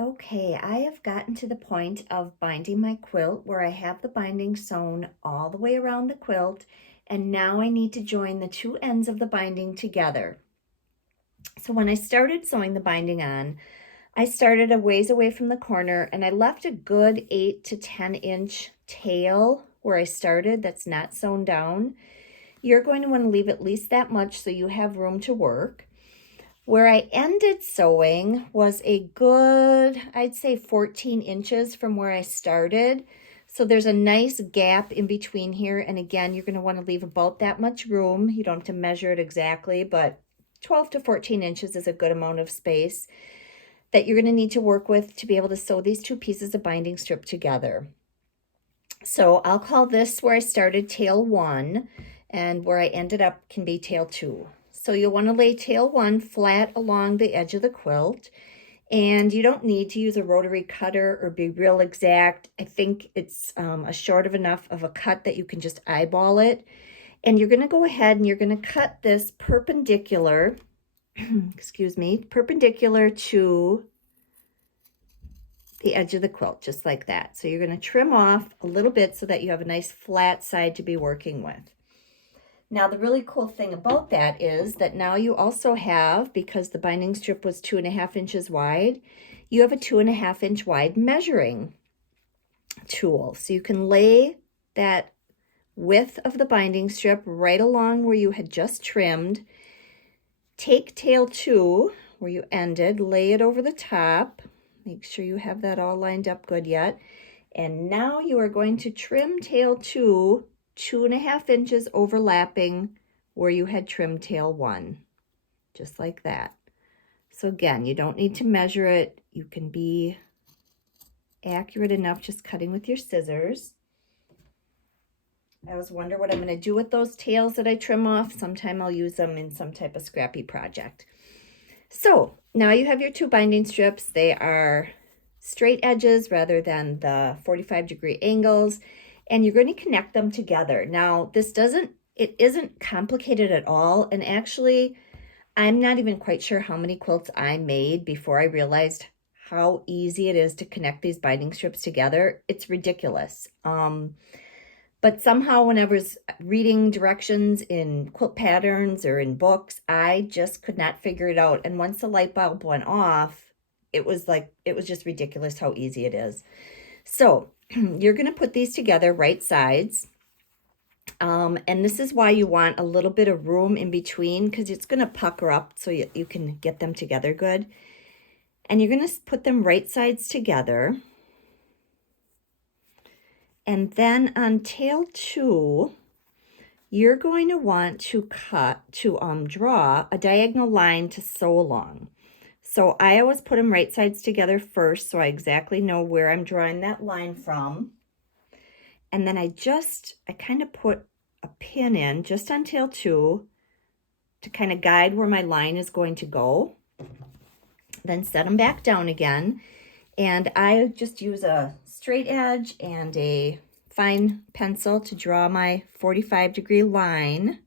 Okay, I have gotten to the point of binding my quilt where I have the binding sewn all the way around the quilt, and now I need to join the two ends of the binding together. So when I started sewing the binding on, I started a ways away from the corner and I left a good 8 to 10 inch tail where I started that's not sewn down. You're going to want to leave at least that much so you have room to work. Where I ended sewing was a good, I'd say 14 inches from where I started. So there's a nice gap in between here. And again, you're going to want to leave about that much room. You don't have to measure it exactly, but 12 to 14 inches is a good amount of space that you're going to need to work with to be able to sew these two pieces of binding strip together. So I'll call this where I started tail 1, and where I ended up can be tail 2. So you'll want to lay tail 1 flat along the edge of the quilt, and you don't need to use a rotary cutter or be real exact. I think it's a short of enough of a cut that you can just eyeball it. And you're going to go ahead and you're going to cut this perpendicular, excuse me, perpendicular to the edge of the quilt, just like that. So you're going to trim off a little bit so that you have a nice flat side to be working with. Now, the really cool thing about that is that now you also have, because the binding strip was 2.5 inches wide, you have a 2.5 inch wide measuring tool. So you can lay that width of the binding strip right along where you had just trimmed. Take tail 2, where you ended, lay it over the top. Make sure you have that all lined up good yet. And now you are going to trim tail 2, 2.5 inches overlapping where you had trimmed tail 1, just like that. So again, you don't need to measure it. You can be accurate enough just cutting with your scissors. I always wonder what I'm going to do with those tails that I trim off. Sometime I'll use them in some type of scrappy project. So now you have your two binding strips. They are straight edges rather than the 45-degree angles, and you're going to connect them together. Now, it isn't complicated at all, and actually, I'm not even quite sure how many quilts I made before I realized how easy it is to connect these binding strips together. It's ridiculous. But somehow when I was reading directions in quilt patterns or in books, I just could not figure it out. And once the light bulb went off, it was just ridiculous how easy it is. So you're going to put these together right sides. And this is why you want a little bit of room in between, because it's going to pucker up so you can get them together good. And you're going to put them right sides together. And then on tail 2, you're going to want to draw a diagonal line to sew along. So I always put them right sides together first so I exactly know where I'm drawing that line from. And then I kind of put a pin in just on tail 2 to kind of guide where my line is going to go. Then set them back down again. And I just use a straight edge and a fine pencil to draw my 45-degree line,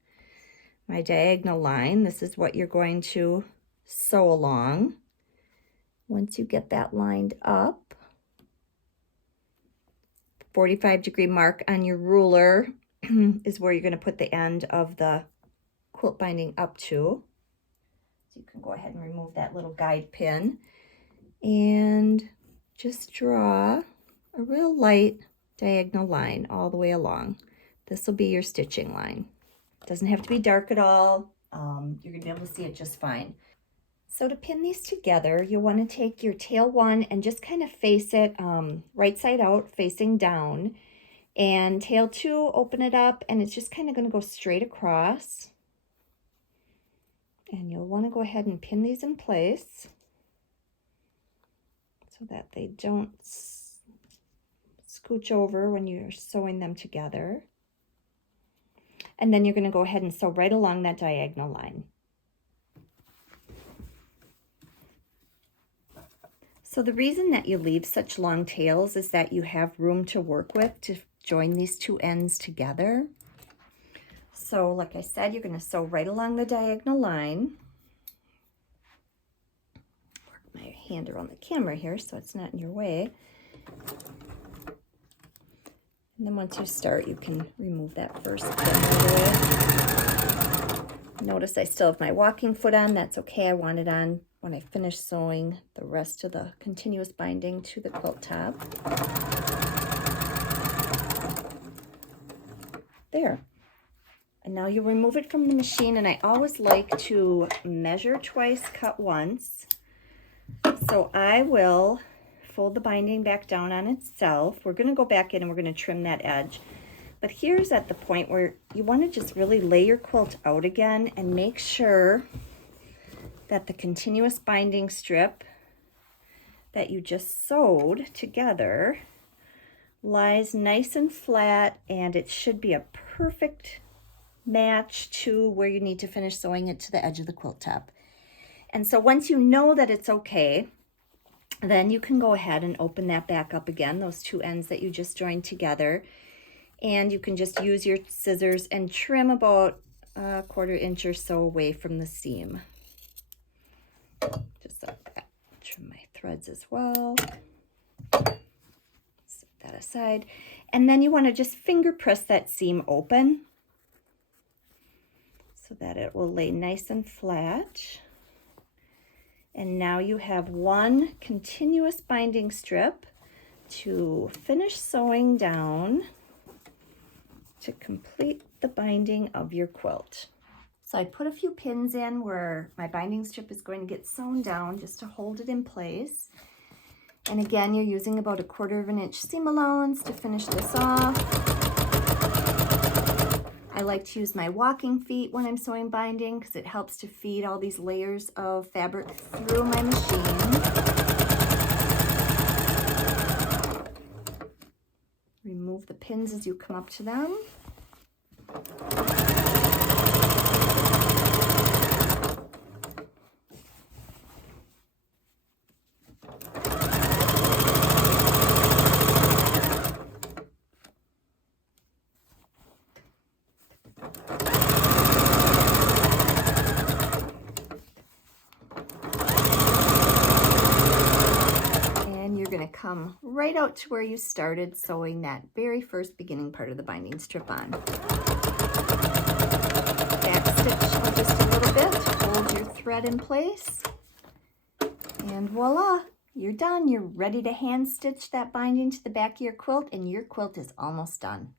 my diagonal line. This is what you're going to sew along. Once you get that lined up, 45-degree mark on your ruler is where you're going to put the end of the quilt binding up to. So you can go ahead and remove that little guide pin and just draw a real light diagonal line all the way along. This will be your stitching line. It doesn't have to be dark at all. You're going to be able to see it just fine. So to pin these together, you'll want to take your tail 1 and just kind of face it right side out, facing down. And tail 2, open it up, and it's just kind of going to go straight across. And you'll want to go ahead and pin these in place so that they don't scooch over when you're sewing them together. And then you're going to go ahead and sew right along that diagonal line. So the reason that you leave such long tails is that you have room to work with to join these two ends together. So like I said, you're going to sew right along the diagonal line. Work my hand around the camera here so it's not in your way. And then once you start, you can remove that first pin right away. Notice I still have my walking foot on. That's okay. I want it on when I finish sewing the rest of the continuous binding to the quilt top. There. And now you remove it from the machine, and I always like to measure twice, cut once. So I will fold the binding back down on itself. We're going to go back in and we're going to trim that edge. But here's at the point where you want to just really lay your quilt out again and make sure that the continuous binding strip that you just sewed together lies nice and flat, and it should be a perfect match to where you need to finish sewing it to the edge of the quilt top. And so once you know that it's okay, then you can go ahead and open that back up again, those two ends that you just joined together. And you can just use your scissors and trim about a 1/4 inch or so away from the seam. Just like that. Trim my threads as well. Set that aside. And then you want to just finger press that seam open so that it will lay nice and flat. And now you have one continuous binding strip to finish sewing down to complete the binding of your quilt. So I put a few pins in where my binding strip is going to get sewn down just to hold it in place. And again, you're using about a 1/4 inch seam allowance to finish this off. I like to use my walking feet when I'm sewing binding because it helps to feed all these layers of fabric through my machine. Remove the pins as you come up to them. Come right out to where you started sewing that very first beginning part of the binding strip on. Back stitch just a little bit to hold your thread in place. And voila, you're done. You're ready to hand stitch that binding to the back of your quilt, and your quilt is almost done.